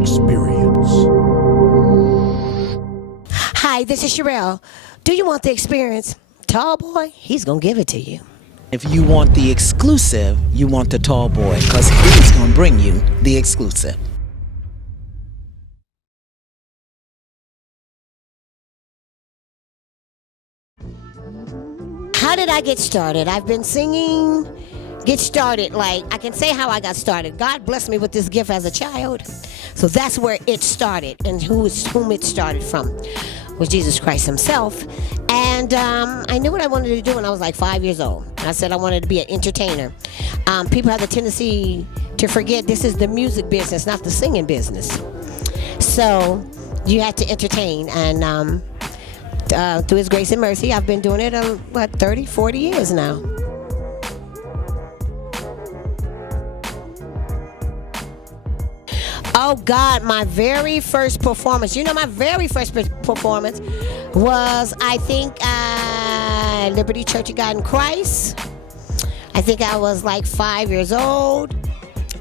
experience. Hi, this is Cherrelle. Do you want the experience? Tallboy, he's gonna give it to you. If you want the exclusive, you want the tall boy, because he's going to bring you the exclusive. How did I get started? I've been singing, get started. Like, I can say how I got started. God blessed me with this gift as a child. So that's where it started, and whom it started from was Jesus Christ himself. And I knew what I wanted to do when I was like 5 years old. I said I wanted to be an entertainer. People have the tendency to forget this is the music business, not the singing business. So you have to entertain. And through his grace and mercy, I've been doing it 30, 40 years now. Oh God, my very first performance. You know, my very first performance was, I think, Liberty Church of God in Christ. I think I was like 5 years old,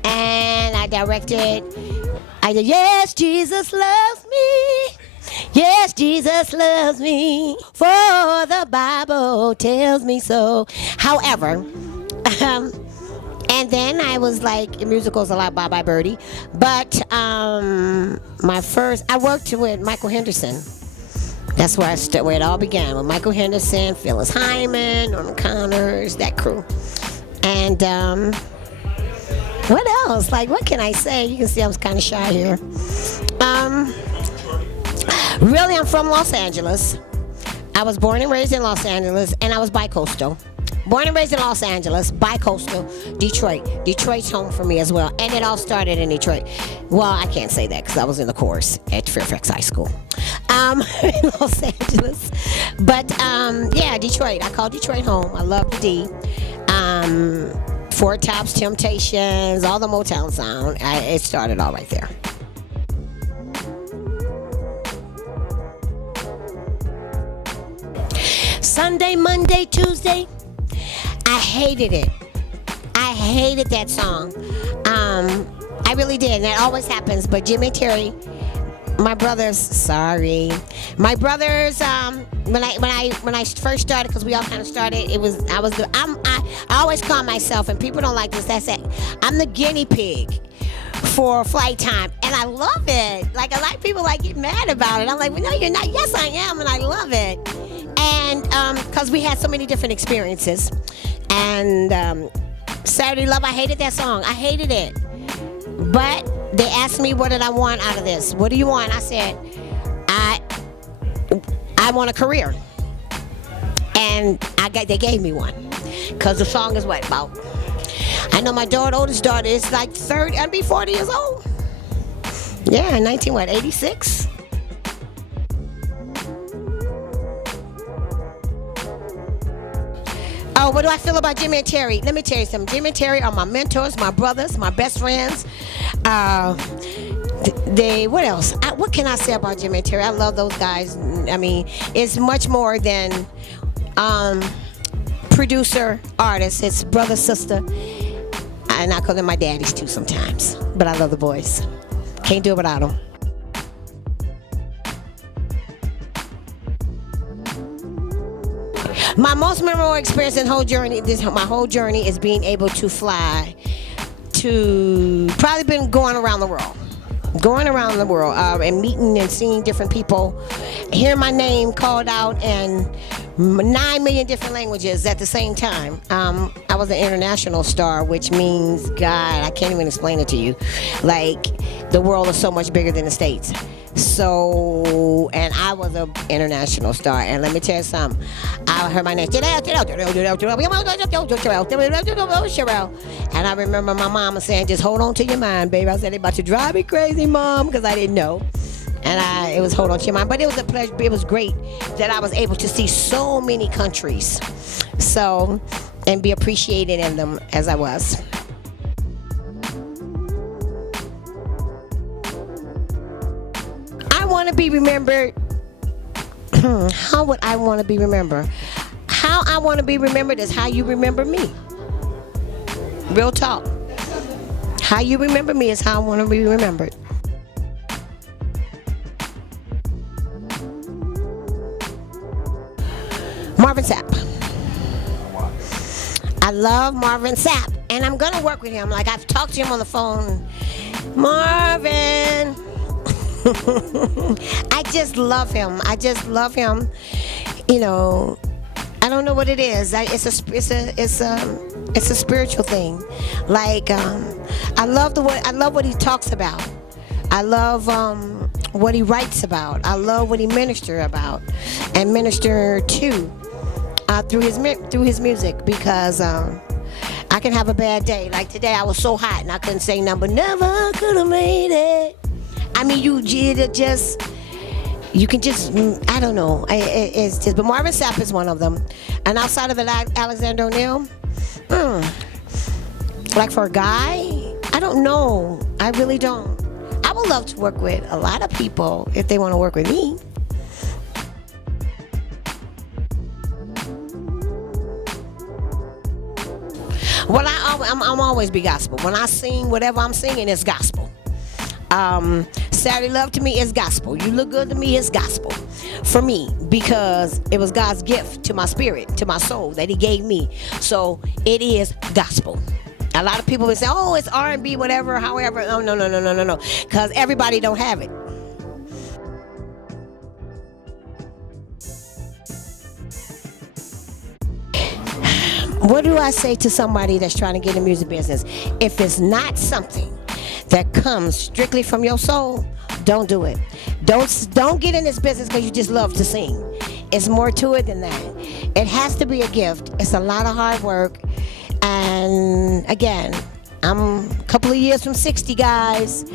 and I did, yes, Jesus loves me. Yes, Jesus loves me, for the Bible tells me so. However, and then I was like, musicals a lot, Bye Bye Birdie. But I worked with Michael Henderson. That's where where it all began, with Michael Henderson, Phyllis Hyman, Norman Connors, that crew. And what else? Like, what can I say? You can see I was kind of shy here. Really, I'm from Los Angeles. I was born and raised in Los Angeles, and I was bi-coastal. Born and raised in Los Angeles, bi-coastal, Detroit. Detroit's home for me as well, and it all started in Detroit. Well, I can't say that because I was in the chorus at Fairfax High School in Los Angeles. But yeah, Detroit. I call Detroit home. I love the D. Four Tops, Temptations, all the Motown sound. It started all right there. Sunday, Monday, Tuesday, I hated it. I hated that song. I really did, and that always happens. But Jimmy and Terry, my brothers, when I first started, because we all kind of started, I always call myself, and people don't like this, that's it, I'm the guinea pig for Flight Time, and I love it. Like, a lot of people like get mad about it. I'm like, well, no, you're not. Yes, I am, and I love it. And because we had so many different experiences. And Saturday Love, I hated that song. I hated it. But they asked me, what did I want out of this? What do you want? I said, I want a career. And they gave me one. Because the song is what, about, I know my oldest daughter is like 30, I'd be 40 years old. Yeah, 86? Oh, what do I feel about Jimmy and Terry? Let me tell you something. Jimmy and Terry are my mentors, my brothers, my best friends. What else? What can I say about Jimmy and Terry? I love those guys. I mean, it's much more than producer, artist. It's brother, sister. And I call them my daddies too sometimes. But I love the boys. Can't do it without them. My most memorable experience in my whole journey is being able to fly to, probably been going around the world and meeting and seeing different people, hearing my name called out in 9 million different languages at the same time. I was an international star, which means, God, I can't even explain it to you. Like, the world is so much bigger than the States. So, and I was an international star, and let me tell you something. I heard my name, Cherrelle, and I remember my mama saying, just hold on to your mind, baby. I said, they about to drive me crazy, Mom, because I didn't know. And it was hold on to your mind. But it was a pleasure. It was great that I was able to see so many countries, so, and be appreciated in them as I was. I want to be remembered. How would I want to be remembered? How I want to be remembered is how you remember me. Real talk. How you remember me is how I want to be remembered. I love Marvin Sapp, and I'm gonna work with him. Like, I've talked to him on the phone. Marvin. I just love him. I just love him. You know, I don't know what it is. It's a spiritual thing. Like, I love what he talks about. I love what he writes about. I love what he minister about and minister to through his music, because I can have a bad day. Like today, I was so hot and I couldn't say nothing, but never could have made it. I mean, you can just, I don't know. It's just, but Marvin Sapp is one of them. And outside of it, Alexander O'Neal, like for a guy, I don't know. I really don't. I would love to work with a lot of people if they want to work with me. Well, I'm always be gospel. When I sing, whatever I'm singing is gospel. Saturday Love to me is gospel. You Look Good to me is gospel for me, because it was God's gift to my spirit, to my soul that he gave me. So it is gospel. A lot of people would say, oh, it's R&B, whatever, however. Oh, no. Because everybody don't have it. What do I say to somebody that's trying to get in the music business? If it's not something that comes strictly from your soul, don't do it. Don't get in this business because you just love to sing. It's more to it than that. It has to be a gift. It's a lot of hard work. And again, I'm a couple of years from 60, guys.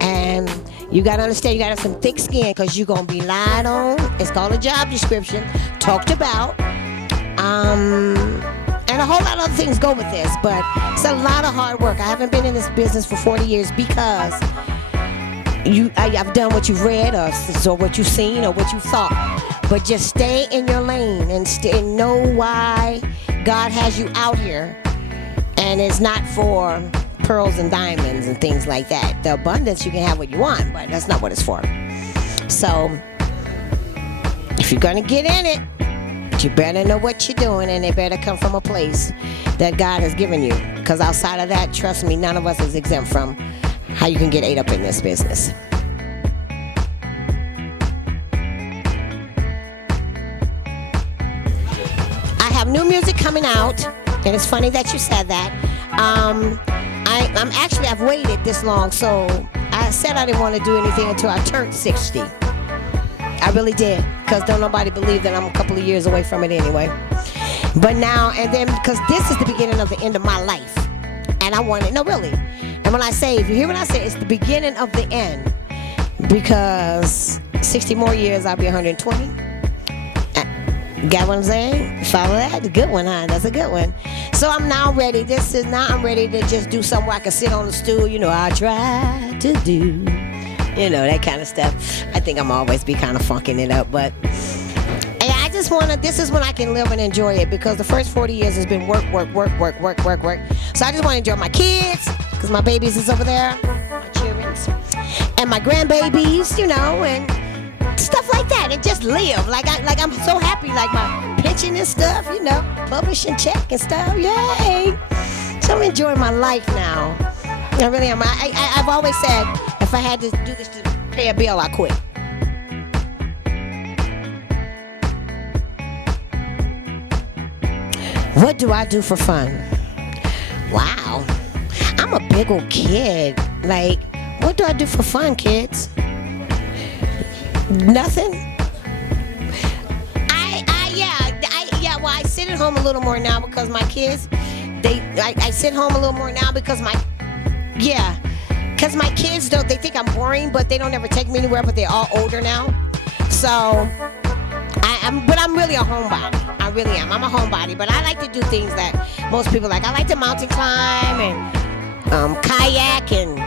And you got to understand, you got to have some thick skin, because you're going to be lied on. It's called a job description, talked about. And a whole lot of other things go with this, but it's a lot of hard work. I haven't been in this business for 40 years because I've done what you've read or what you've seen or what you thought. But just stay in your lane and know why God has you out here. And it's not for pearls and diamonds and things like that. The abundance, you can have what you want, but that's not what it's for. So if you're going to get in it, you better know what you're doing, and it better come from a place that God has given you. Because outside of that, trust me, none of us is exempt from how you can get ate up in this business. I have new music coming out, and it's funny that you said that. I've waited this long, so I said I didn't want to do anything until I turned 60. I really did, because don't nobody believe that I'm a couple of years away from it anyway. But now, and then, because this is the beginning of the end of my life, and I want it, no, really. And when I say, if you hear what I say, it's the beginning of the end, because 60 more years, I'll be 120. Got what I'm saying? Follow that? That's a good one, huh? That's a good one. So I'm now ready. I'm ready to just do something where I can sit on the stool, I try to do. That kind of stuff. I think I'm always be kind of funking it up, but I just this is when I can live and enjoy it, because the first 40 years has been work. So I just want to enjoy my kids, because my babies is over there, my children's, and my grandbabies, and stuff like that, and just live. Like I'm so happy, like my pension and stuff, publishing check and stuff, yay. So I'm enjoying my life now. I really am. I've always said, if I had to do this to pay a bill, I quit. What do I do for fun? Wow. I'm a big old kid. Like, what do I do for fun, kids? Nothing? Well, I sit at home a little more now because my kids, I sit home a little more now because because my kids they think I'm boring, but they don't ever take me anywhere, but they're all older now. So, I'm really a homebody. I really am. I'm a homebody, but I like to do things that most people like. I like to mountain climb and kayak, and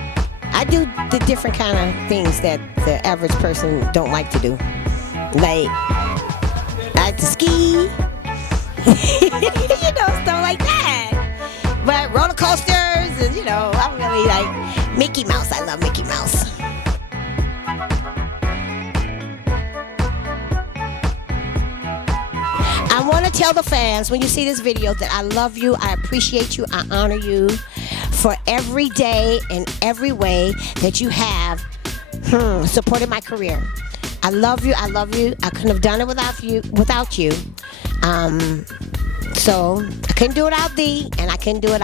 I do the different kind of things that the average person don't like to do. Like, I like to ski, stuff like that. But roller coasters, and I'm really like Mickey Mouse. I love Mickey Mouse. I want to tell the fans when you see this video that I love you, I appreciate you, I honor you for every day and every way that you have supported my career. I love you. I love you. I couldn't have done it without you. So I couldn't do it without thee, and I couldn't do it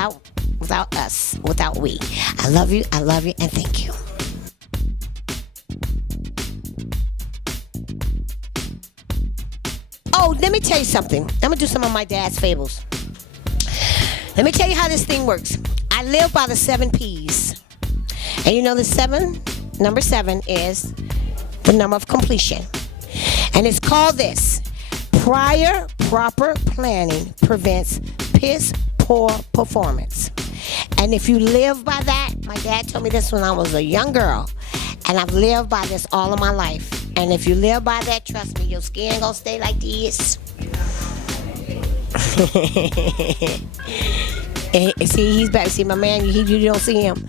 without us, without we. I love you, and thank you. Oh, let me tell you something. I'm going to do some of my dad's fables. Let me tell you how this thing works. I live by the 7 P's. And you know number 7 is the number of completion. And it's called this. Prior proper planning prevents piss poor performance. And if you live by that, my dad told me this when I was a young girl, and I've lived by this all of my life. And if you live by that, trust me, your skin gonna stay like this. See, he's back. See, my man, you don't see him.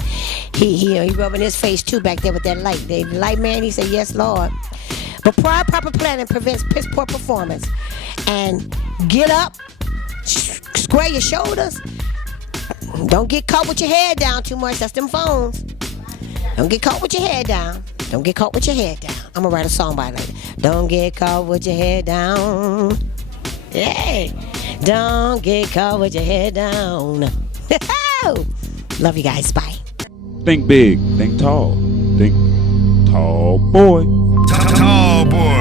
He rubbing his face too back there with that light. The light man, he said, yes, Lord. But prior proper planning prevents piss poor performance. And get up, square your shoulders. Don't get caught with your head down too much. That's them phones. Don't get caught with your head down. Don't get caught with your head down. I'm gonna write a song by it later. Don't get caught with your head down. Yeah. Don't get caught with your head down. Love you guys. Bye. Think big. Think tall. Think tall boy. Tall boy.